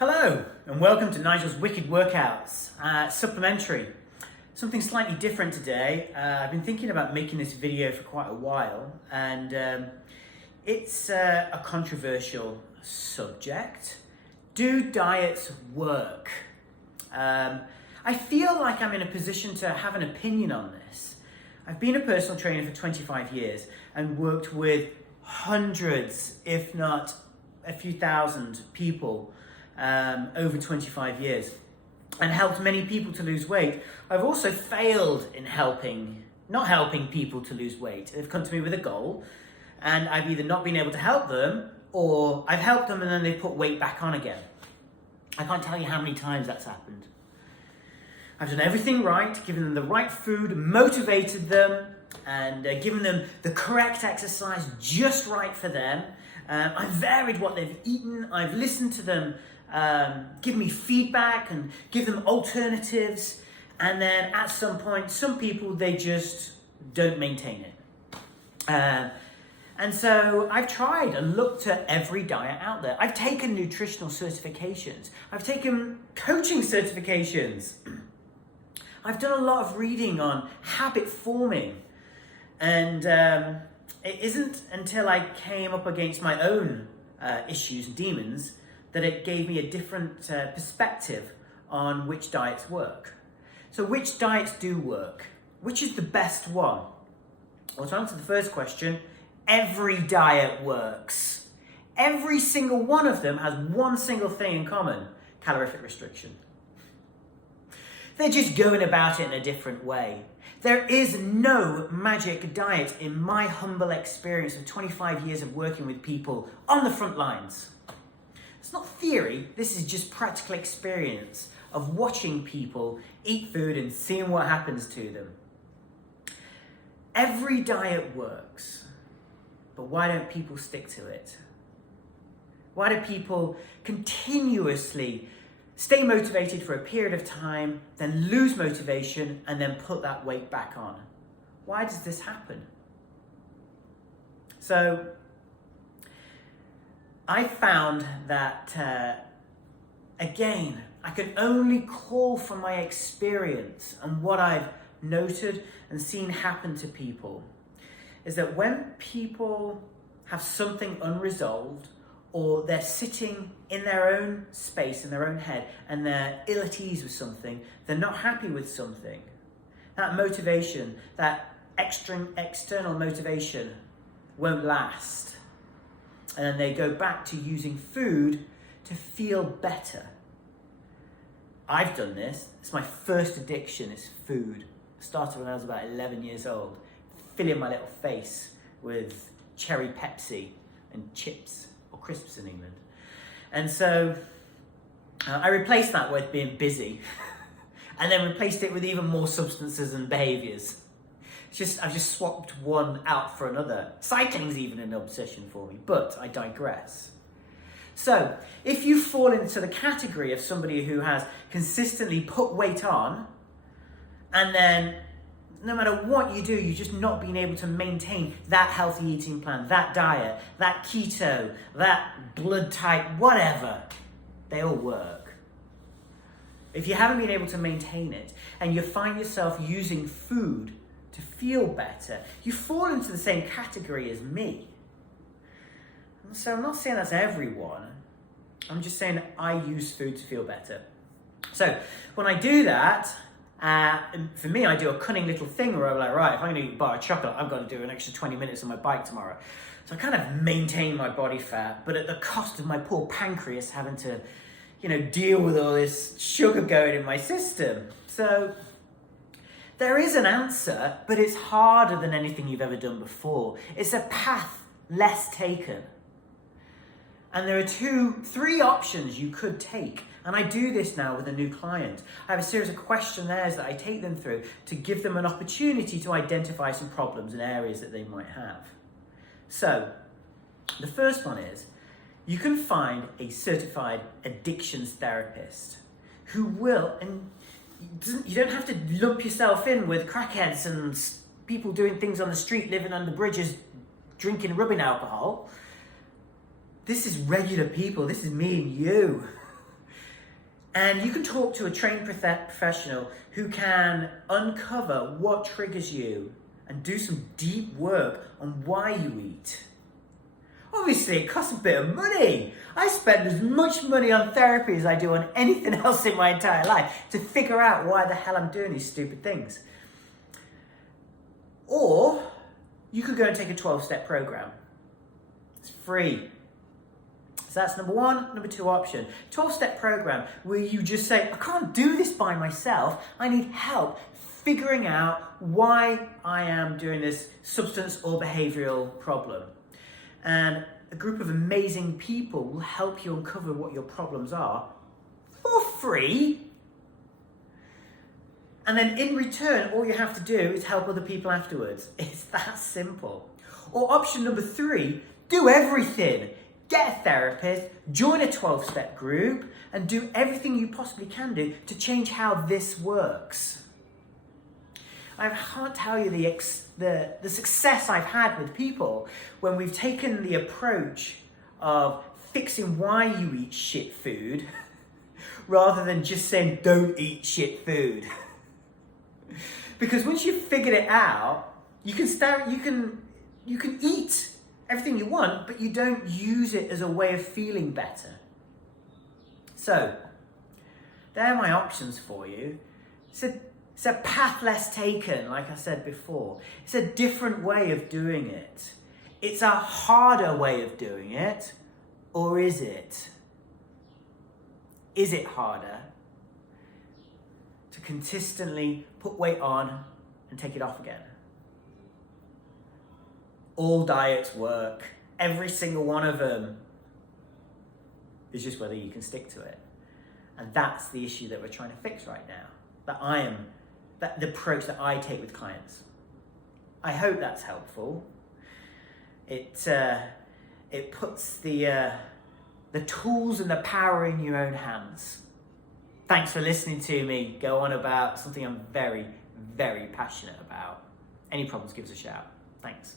Hello and welcome to Nigel's Wicked Workouts, supplementary. Something slightly different today. I've been thinking about making this video for quite a while and it's a controversial subject. Do diets work? I feel like I'm in a position to have an opinion on this. I've been a personal trainer for 25 years and worked with hundreds, if not a few thousand people over 25 years and helped many people to lose weight. I've also failed in not helping people to lose weight. They've come to me with a goal and I've either not been able to help them or I've helped them and then they put weight back on again. I can't tell you how many times that's happened. I've done everything right, given them the right food, motivated them, and given them the correct exercise just right for them. I've varied what they've eaten. I've listened to them give me feedback and give them alternatives. And then at some point, some people, they just don't maintain it. And so I've tried and looked at every diet out there. I've taken nutritional certifications. I've taken coaching certifications. I've done a lot of reading on habit forming. And it isn't until I came up against my own issues and demons that it gave me a different perspective on which diets work. So which diets do work? Which is the best one? Well, to answer the first question, every diet works. Every single one of them has one single thing in common: calorific restriction. They're just going about it in a different way. There is no magic diet in my humble experience of 25 years of working with people on the front lines. It's not theory, this is just practical experience of watching people eat food and seeing what happens to them. Every diet works, but why don't people stick to it? Why do people continuously stay motivated for a period of time, then lose motivation, and then put that weight back on? Why does this happen? So, I found that, again, I can only call from my experience and what I've noted and seen happen to people, is that when people have something unresolved, or they're sitting in their own space, in their own head, and they're ill at ease with something, they're not happy with something, that motivation, that external motivation won't last. And then they go back to using food to feel better. I've done this. It's my first addiction, is food. I started when I was about 11 years old, filling my little face with cherry Pepsi and chips, or crisps in England. And so I replaced that with being busy and then replaced it with even more substances and behaviours. I've just swapped one out for another. Cycling's even an obsession for me, but I digress. So if you fall into the category of somebody who has consistently put weight on, and then no matter what you do, you're just not being able to maintain that healthy eating plan, that diet, that keto, that blood type, whatever, they all work. If you haven't been able to maintain it and you find yourself using food to feel better, you fall into the same category as me. And so I'm not saying that's everyone. I'm just saying I use food to feel better. So when I do that, for me, I do a cunning little thing where I'm like, right, if I'm going to eat a bar of chocolate, I've got to do an extra 20 minutes on my bike tomorrow. So I kind of maintain my body fat, but at the cost of my poor pancreas having to, deal with all this sugar going in my system. So there is an answer, but it's harder than anything you've ever done before. It's a path less taken. And there are 3 options you could take. And I do this now with a new client. I have a series of questionnaires that I take them through to give them an opportunity to identify some problems and areas that they might have. So, the first one is, you can find a certified addictions therapist who will, and you don't have to lump yourself in with crackheads and people doing things on the street, living under bridges, drinking rubbing alcohol. This is regular people. This is me and you. And you can talk to a trained professional who can uncover what triggers you and do some deep work on why you eat. Obviously, it costs a bit of money. I spend as much money on therapy as I do on anything else in my entire life to figure out why the hell I'm doing these stupid things. Or you could go and take a 12-step program. It's free. So that's number one. Number two option, 12-step program where you just say, I can't do this by myself. I need help figuring out why I am doing this substance or behavioral problem. And a group of amazing people will help you uncover what your problems are for free. And then in return, all you have to do is help other people afterwards. It's that simple. Or option number three, do everything. Get a therapist, join a 12-step group, and do everything you possibly can do to change how this works. I can't tell you the success I've had with people when we've taken the approach of fixing why you eat shit food rather than just saying don't eat shit food. Because once you've figured it out, you can eat everything you want, but you don't use it as a way of feeling better. So, there are my options for you. It's a path less taken, like I said before. It's a different way of doing it. It's a harder way of doing it, or is it? Is it harder to consistently put weight on and take it off again? All diets work, every single one of them. It's just whether you can stick to it. And that's the issue that we're trying to fix right now. The approach that I take with clients. I hope that's helpful. It puts the tools and the power in your own hands. Thanks for listening to me go on about something I'm very, very passionate about. Any problems, give us a shout. Thanks.